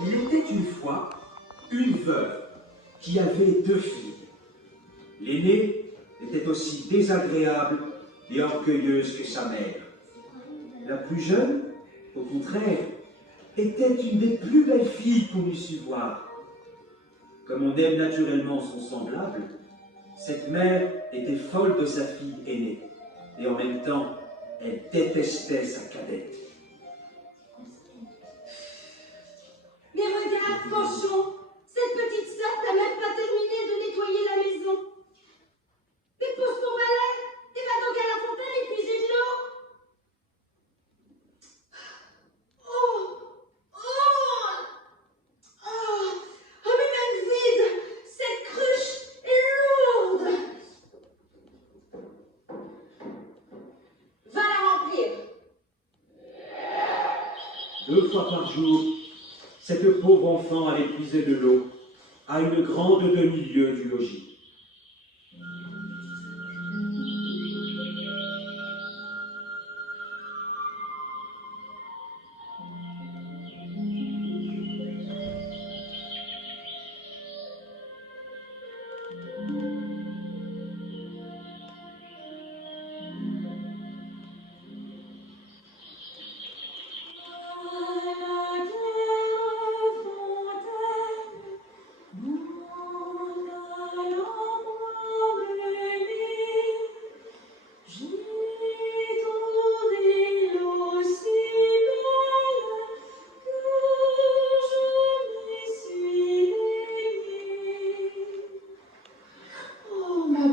Il était une fois une veuve qui avait 2 filles. L'aînée était aussi désagréable et orgueilleuse que sa mère. La plus jeune, au contraire, était une des plus belles filles qu'on eût su voir. Comme on aime naturellement son semblable, cette mère était folle de sa fille aînée, et en même temps, elle détestait sa cadette. Mais regarde, Fanchon, cette petite sœur n'a même pas terminé de nettoyer la maison. Dépose ton balai et va donc à la fontaine et puiser de l'eau. Oh, oh, oh, oh, mais même vide, cette cruche est lourde. Va la remplir. 2 fois par jour, cette pauvre enfant allait puiser de l'eau à une grande demi-lieue du logis.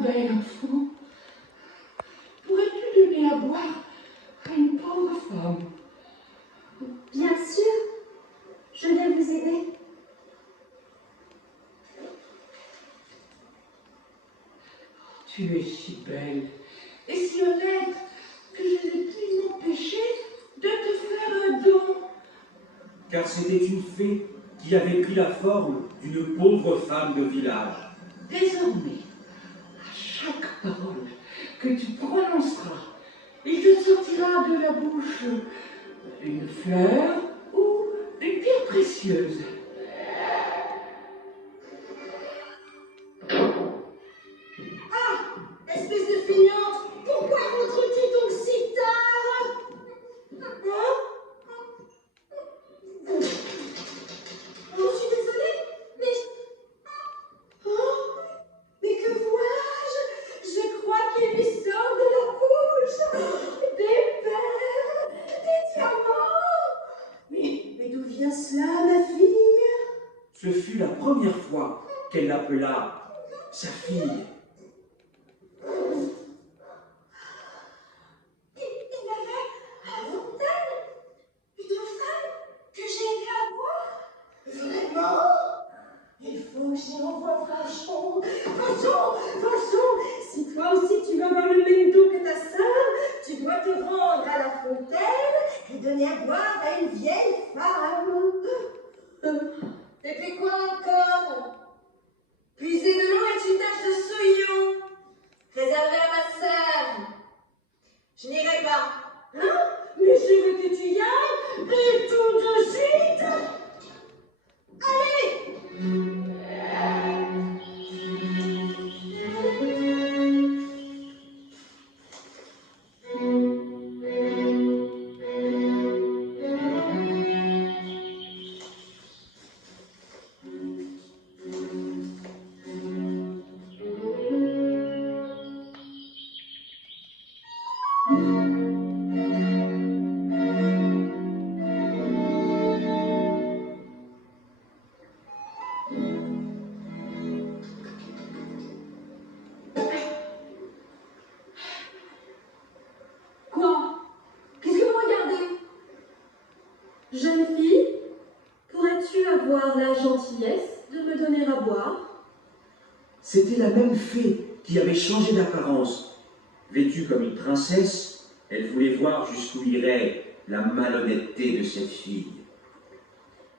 Belle enfant, pourrais-tu donner à boire à une pauvre femme? Bien sûr, je vais vous aider. Tu es si belle et si honnête que je n'ai pu m'empêcher de te faire un don. Car c'était une fée qui avait pris la forme d'une pauvre femme de village. Désormais, à chaque parole que tu prononceras, il te sortira de la bouche une fleur ou une pierre précieuse. Ah, espèce de feignante, pourquoi rentres-tu donc si tard? Hein? Oh, je suis désolée, mais... Oh, mais que vois-je? Je crois qu'il lui sort de la bouche des perles, des diamants. Mais d'où vient cela, ma fille? Ce fut la première fois qu'elle l'appela sa fille. Il avait à la fontaine une femme que j'ai aidée à boire. Vraiment? Il faut que j'y envoie Fanchon. Fanchon, si toi aussi tu veux avoir le même dos que ta sœur, tu dois te rendre à la fontaine et donner à boire à une vieille femme. Et puis quoi encore? Puiser de l'eau est une tâche de souillon, réservée à ma sœur. Je n'irai pas. Hein? Mais je veux que tu y ailles, et tout de suite. Allez! Quoi? Qu'est-ce que vous regardez? Jeune fille, pourrais-tu avoir la gentillesse de me donner à boire? C'était la même fée qui avait changé d'apparence. Vêtue comme une princesse, elle voulait voir jusqu'où irait la malhonnêteté de cette fille.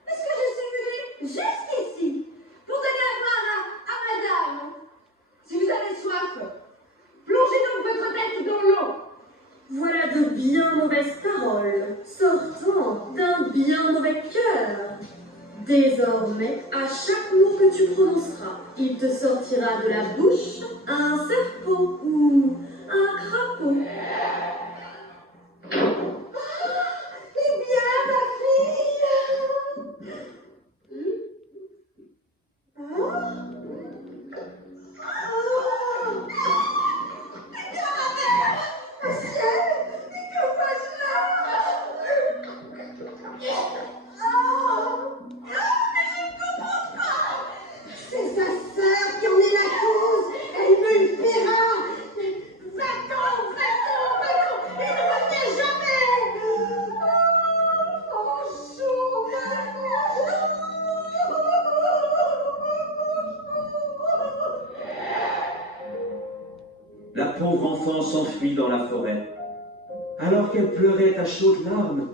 Est-ce que je suis venue jusqu'ici pour donner à boire à madame? Si vous avez soif, plongez donc votre tête dans l'eau. Voilà de bien mauvaises paroles, sortant d'un bien mauvais cœur. Désormais, à chaque mot que tu prononceras, il te sortira de la bouche un serpent ou un crapaud. Eh bien, ma fille. Ah. Eh bien, ma mère. Le ciel. Mais que fais-je là? Mais je ne comprends pas. C'est sa sœur qui en est la cause. Elle me le paiera. Va-t'en, va-t'en, va-t'en. Et ne reviens jamais. Oh, chaud, La pauvre enfant s'enfuit dans la forêt. Alors qu'elle pleurait à chaudes larmes,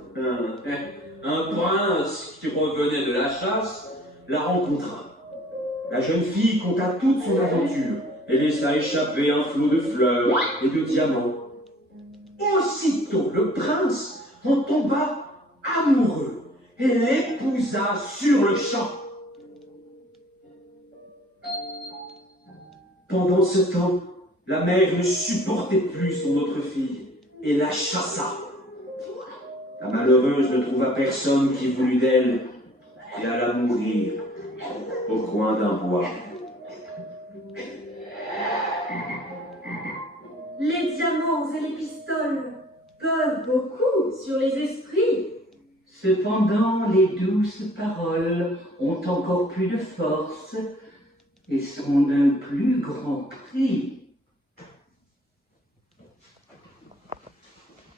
un prince qui revenait de la chasse la rencontra. La jeune fille conta toute son aventure et laissa échapper un flot de fleurs et de diamants. Aussitôt, le prince en tomba amoureux et l'épousa sur le champ. Pendant ce temps, la mère ne supportait plus son autre fille et la chassa. La malheureuse ne trouva personne qui voulut d'elle et alla mourir au coin d'un bois. Les diamants et les pistoles peuvent beaucoup sur les esprits. Cependant, les douces paroles ont encore plus de force et sont d'un plus grand prix.